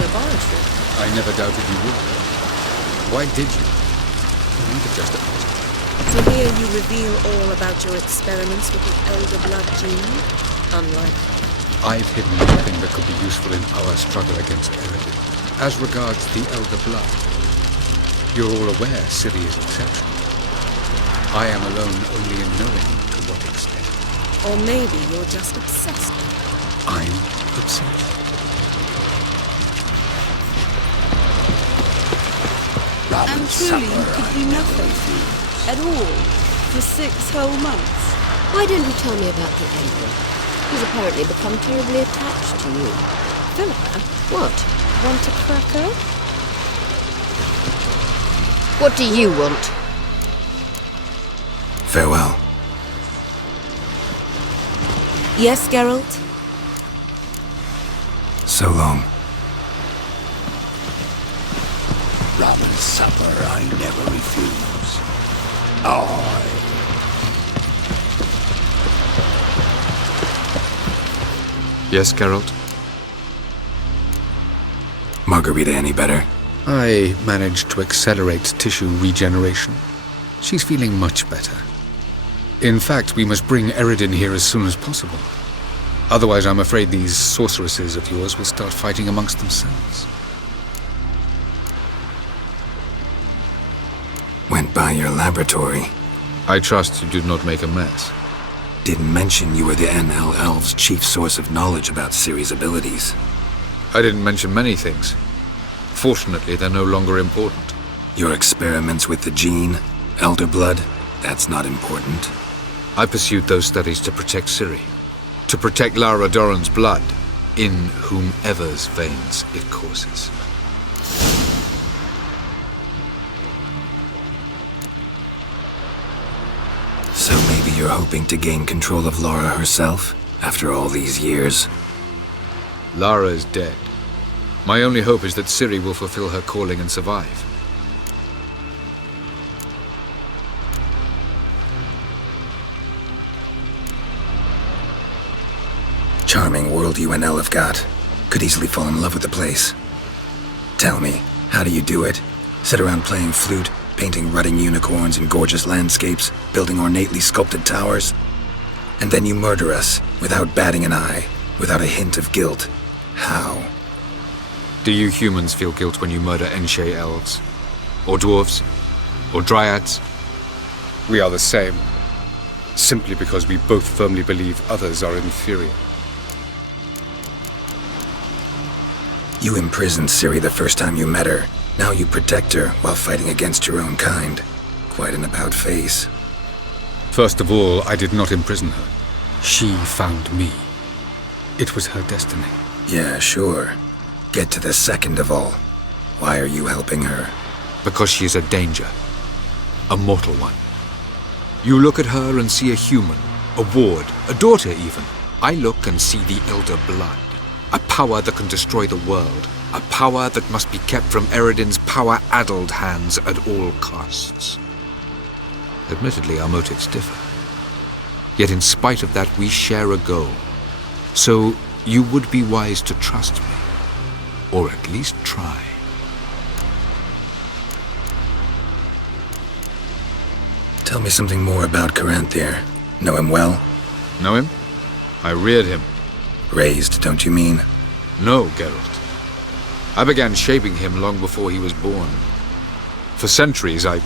laboratory. I never doubted you would. Why did you? You might have just asked. So here you reveal all about your experiments with the Elder Blood gene? Unlikely. I've hidden nothing that could be useful in our struggle against Eredin. As regards the Elder Blood, you're all aware Ciri is exceptional. I am alone only in knowing to what extent. Or maybe you're just obsessed. I'm obsessed. And truly you could do nothing at all for 6 whole months. Why don't you tell me about the Emperor? He's apparently become terribly attached to you. Philippa, What? want a cracker? What do you want? Farewell. Yes, Geralt? So long. Ramen's supper I never refuse. Yes, Geralt? Margarita any better? I managed to accelerate tissue regeneration. She's feeling much better. In fact, we must bring Eredin here as soon as possible. Otherwise, I'm afraid these sorceresses of yours will start fighting amongst themselves. Went by your laboratory. I trust you did not make a mess. Didn't mention you were the NL Elves' chief source of knowledge about Ciri's abilities. I didn't mention many things. Fortunately, they're no longer important. Your experiments with the gene, Elder Blood, that's not important. I pursued those studies to protect Ciri. To protect Lara Dorren's blood, in whomever's veins it courses. So maybe you're hoping to gain control of Lara herself, after all these years? Lara is dead. My only hope is that Ciri will fulfill her calling and survive. Charming world you and El have got. Could easily fall in love with the place. Tell me, how do you do it? Sit around playing flute, painting rutting unicorns in gorgeous landscapes, building ornately sculpted towers? And then you murder us, without batting an eye, without a hint of guilt. How? Do you humans feel guilt when you murder Enshe elves? Or dwarves? Or dryads? We are the same. Simply because we both firmly believe others are inferior. You imprisoned Ciri the first time you met her. Now you protect her while fighting against your own kind. Quite an about-face. First of all, I did not imprison her. She found me. It was her destiny. Yeah, sure. Get to the second of all. Why are you helping her? Because she is a danger. A mortal one. You look at her and see a human, a ward, a daughter even. I look and see the Elder Blood. A power that can destroy the world. A power that must be kept from Eredin's power-addled hands at all costs. Admittedly, our motives differ. Yet in spite of that, we share a goal. So you would be wise to trust me. Or at least try. Tell me something more about Caranthir. Know him well? Know him? I reared him. Raised, don't you mean? No, Geralt. I began shaping him long before he was born. For centuries, I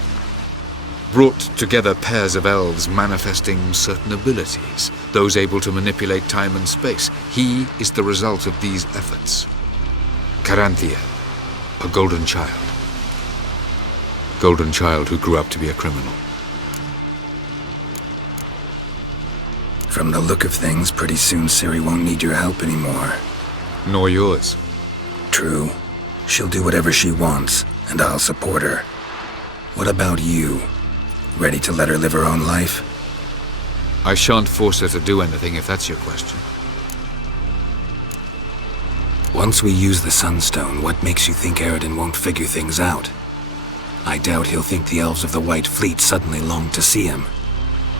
brought together pairs of elves manifesting certain abilities, those able to manipulate time and space. He is the result of these efforts. Caranthir, a golden child. Golden child who grew up to be a criminal. From the look of things, pretty soon Ciri won't need your help anymore. Nor yours. True. She'll do whatever she wants, and I'll support her. What about you? Ready to let her live her own life? I shan't force her to do anything if that's your question. Once we use the Sunstone, what makes you think Eredin won't figure things out? I doubt he'll think the elves of the White Fleet suddenly long to see him.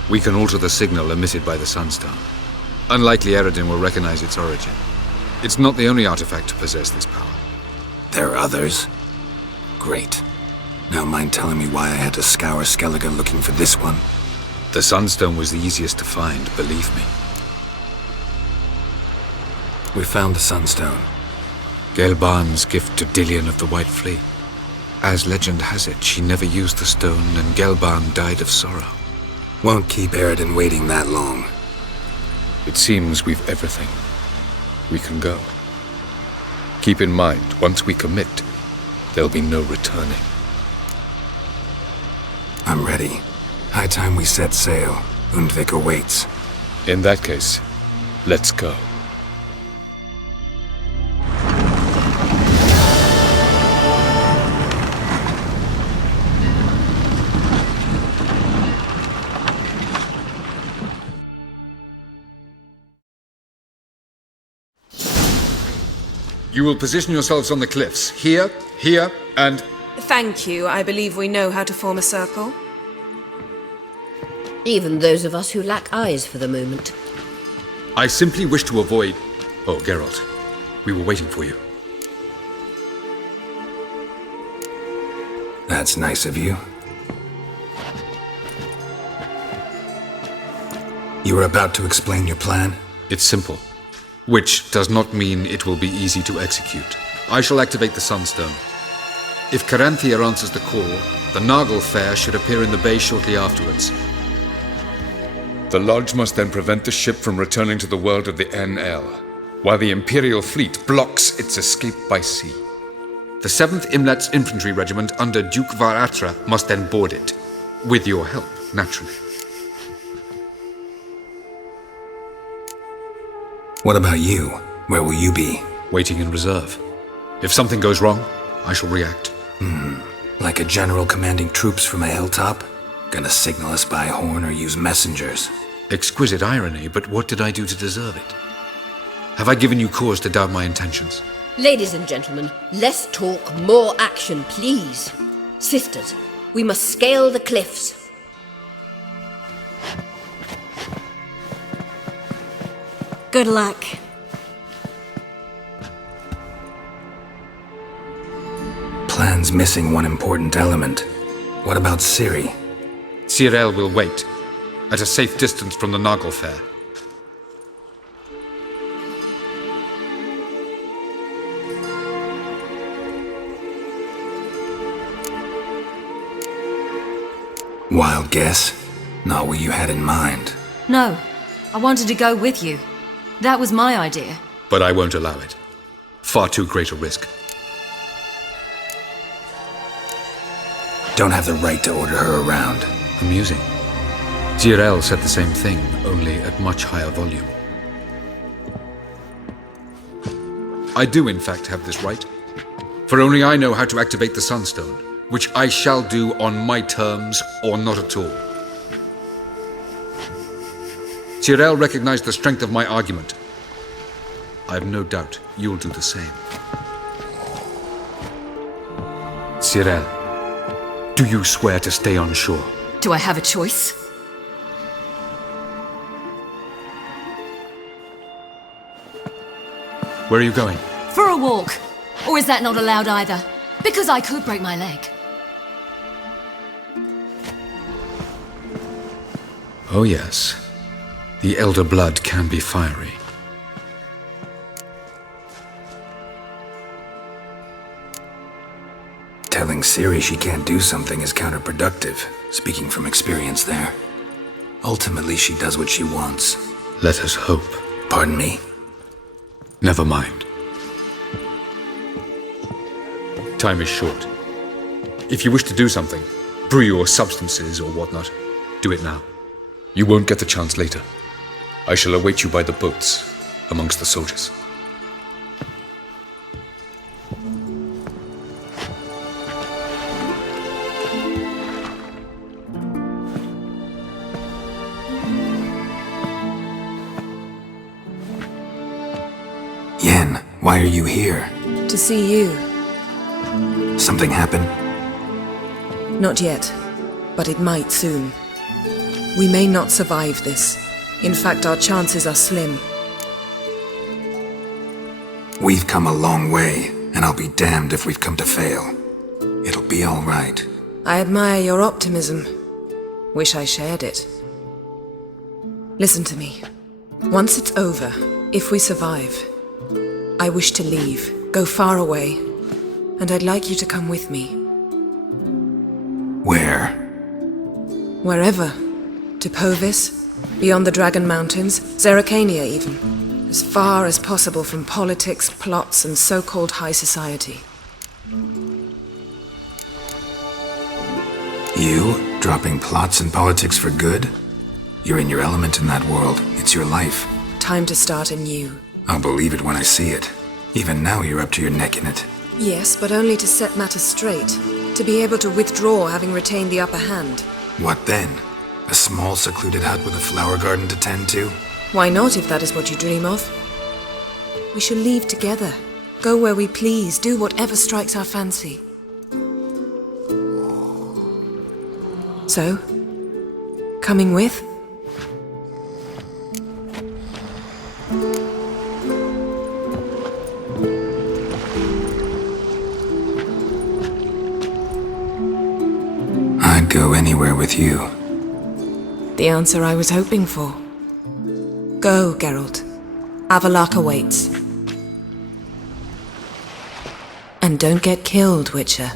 We can alter the signal emitted by the Sunstone. Unlikely Eredin will recognize its origin. It's not the only artifact to possess this power. There are others? Great. Now mind telling me why I had to scour Skellige looking for this one? The Sunstone was the easiest to find, believe me. We found the Sunstone. Gelban's gift to Dillion of the White Fleet. As legend has it, she never used the stone, and Gelban died of sorrow. Won't keep Eredin waiting that long. It seems we've everything. We can go. Keep in mind, once we commit, there'll be no returning. I'm ready. High time we set sail. Undvik awaits. In that case, let's go. You will position yourselves on the cliffs. Here, here, and... Thank you. I believe we know how to form a circle. Even those of us who lack eyes for the moment. I simply wish to avoid... Oh, Geralt. We were waiting for you. That's nice of you. You were about to explain your plan? It's simple. Which does not mean it will be easy to execute. I shall activate the Sunstone. If Caranthia answers the call, the Naglfar should appear in the bay shortly afterwards. The Lodge must then prevent the ship from returning to the world of the NL, while the Imperial fleet blocks its escape by sea. The 7th Imlet's Infantry Regiment under Duke Varatra must then board it. With your help, naturally. What about you? Where will you be? Waiting in reserve. If something goes wrong, I shall react. Like a general commanding troops from a hilltop? Gonna signal us by horn or use messengers? Exquisite irony, but what did I do to deserve it? Have I given you cause to doubt my intentions? Ladies and gentlemen, less talk, more action, please. Sisters, we must scale the cliffs. Good luck. Plan's missing one important element. What about Ciri? Cyril will wait, at a safe distance from the Naglfar. Wild guess? Not what you had in mind. No, I wanted to go with you. That was my idea. But I won't allow it. Far too great a risk. Don't have the right to order her around. Amusing. Cyril said the same thing, only at much higher volume. I do, in fact, have this right. For only I know how to activate the Sunstone, which I shall do on my terms or not at all. Cyril recognized the strength of my argument. I have no doubt you'll do the same. Cyril, do you swear to stay on shore? Do I have a choice? Where are you going? For a walk. Or is that not allowed either? Because I could break my leg. Oh yes. The Elder Blood can be fiery. Telling Ciri she can't do something is counterproductive, speaking from experience there. Ultimately, she does what she wants. Let us hope. Pardon me? Never mind. Time is short. If you wish to do something, brew your substances or whatnot, do it now. You won't get the chance later. I shall await you by the boats, amongst the soldiers. Yen, why are you here? To see you. Something happened? Not yet, but it might soon. We may not survive this. In fact, our chances are slim. We've come a long way, and I'll be damned if we've come to fail. It'll be all right. I admire your optimism. Wish I shared it. Listen to me. Once it's over, if we survive, I wish to leave, go far away, and I'd like you to come with me. Where? Wherever. To Povis, beyond the Dragon Mountains, Zerrikania even. As far as possible from politics, plots, and so-called high society. You? Dropping plots and politics for good? You're in your element in that world. It's your life. Time to start anew. I'll believe it when I see it. Even now you're up to your neck in it. Yes, but only to set matters straight. To be able to withdraw having retained the upper hand. What then? A small secluded hut with a flower garden to tend to? Why not, if that is what you dream of? We shall leave together. Go where we please, do whatever strikes our fancy. So, coming with? I'd go anywhere with you. The answer I was hoping for. Go, Geralt. Avallac'h awaits. And don't get killed, Witcher.